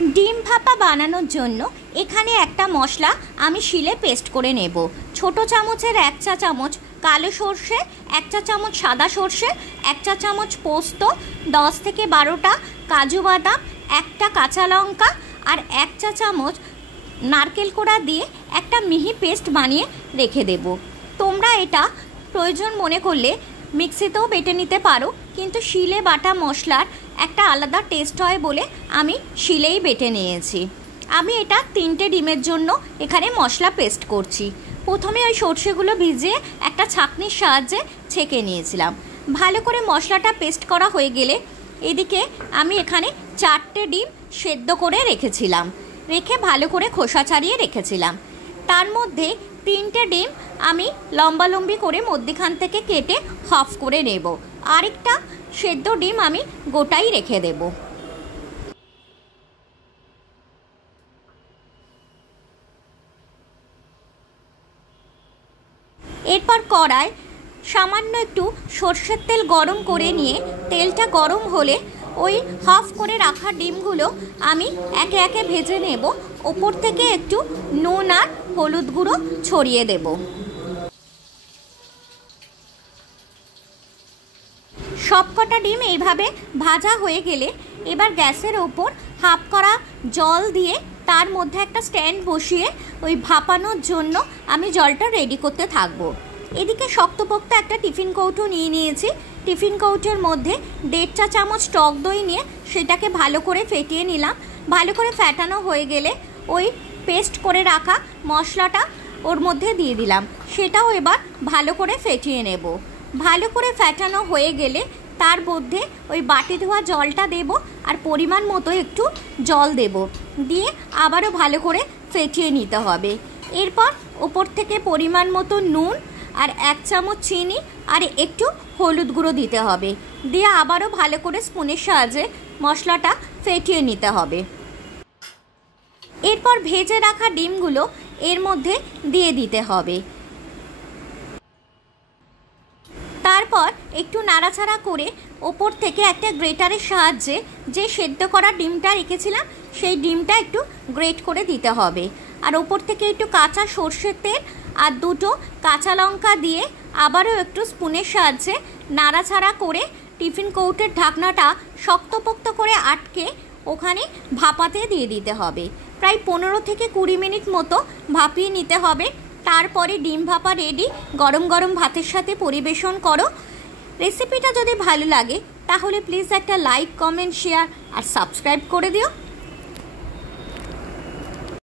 ডিম ভাপা বানানোর জন্য এখানে একটা মশলা আমি শিলে পেস্ট করে নেব। ছোট চামচের 1 চা চামচ কালো সর্ষে, 1 চা চামচ সাদা সর্ষে, 1 চা চামচ পোস্ত, 10 থেকে 12টা কাজু বাদাম, একটা কাঁচা লঙ্কা আর 1 চা চামচ নারকেল কোড়া দিয়ে একটা মিহি পেস্ট বানিয়ে রেখে দেব। তোমরা এটা প্রয়োজন মনে করলে মিক্সিতেও বেটে নিতে পারো, কিন্তু শিলে বাটা মশলার একটা আলাদা টেস্ট হয় বলে আমি শিলেই বেটে নিয়েছি। আমি এটা 3টে ডিমের জন্য এখানে মশলা পেস্ট করছি। প্রথমে ওই সর্ষেগুলো ভিজিয়ে একটা ছাঁকনির সাহায্যে ছেঁকে নিয়েছিলাম। ভালো করে মশলাটা পেস্ট করা হয়ে গেলে এদিকে আমি এখানে 4টে ডিম সেদ্ধ করে রেখেছিলাম, রেখে ভালো করে খোসা ছাড়িয়ে রেখেছিলাম। তার মধ্যে 3টে ডিম আমি লম্বালম্বি করে মধ্যখান থেকে কেটে হাফ করে নেব। আরেকটা সেদ্ধ ডিম আমি গোটাই রেখে দেব। এরপর কড়ায় সামান্য একটু সর্ষের তেল গরম করে নিয়ে তেলটা গরম হলে ওই হাফ করে রাখা ডিমগুলো আমি একে একে ভেজে নেব। ওপর থেকে একটু নুন আর হলুদ গুঁড়ো ছড়িয়ে দেব। সবকটা ডিম এইভাবে ভাজা হয়ে গেলে এবার গ্যাসের ওপর হাফ করা জল দিয়ে তার মধ্যে একটা স্ট্যান্ড বসিয়ে ওই ভাপানোর জন্য আমি জলটা রেডি করতে থাকবো। এদিকে শক্তপোক্ত একটা টিফিন কৌটো নিয়ে নিয়েছি। টিফিন কৌটোর মধ্যে 1.5 চা চামচ টক দই নিয়ে সেটাকে ভালো করে ফেটিয়ে নিলাম। ভালো করে ফেটানো হয়ে গেলে ওই পেস্ট করে রাখা মশলাটা ওর মধ্যে দিয়ে দিলাম, সেটাও এবার ভালো করে ফেটিয়ে নেব। ভালো করে ফেটানো হয়ে গেলে তার মধ্যে ওই বাটি ধোয়া জলটা দেব আর পরিমাণ মতো একটু জল দেব, দিয়ে আবারও ভালো করে ফেটিয়ে নিতে হবে। এরপর ওপর থেকে পরিমাণ মতো নুন আর 1 চামচ চিনি আর একটু হলুদ গুঁড়ো দিতে হবে, দিয়ে আবারও ভালো করে স্পুনের সাহায্যে মশলাটা ফেটিয়ে নিতে হবে। এরপর ভেজে রাখা ডিমগুলো এর মধ্যে দিয়ে দিতে হবে। তারপর একটু নাড়াচাড়া করে ওপর থেকে একটা গ্রেটারের সাহায্যে যে সেদ্ধ করা ডিমটা রেখেছিলাম সেই ডিমটা একটু গ্রেট করে দিতে হবে। আর ওপর থেকে একটু কাঁচা সর্ষের তেল আর 2টো কাঁচা লঙ্কা দিয়ে আবারও একটু স্পুনের সাহায্যে নাড়াচাড়া করে টিফিন কৌটোর ঢাকনাটা শক্তপোক্ত করে আটকে ওখানে ভাপাতে দিয়ে দিতে হবে। প্রায় 15 থেকে 20 মিনিট মতো ভাপিয়ে নিতে হবে। তারপরে ডিম ভাপা রেডি। গরম গরম ভাতের সাথে পরিবেশন করো। রেসিপিটা যদি ভালো লাগে তাহলে প্লিজ একটা লাইক, কমেন্ট, শেয়ার আর সাবস্ক্রাইব করে দিও।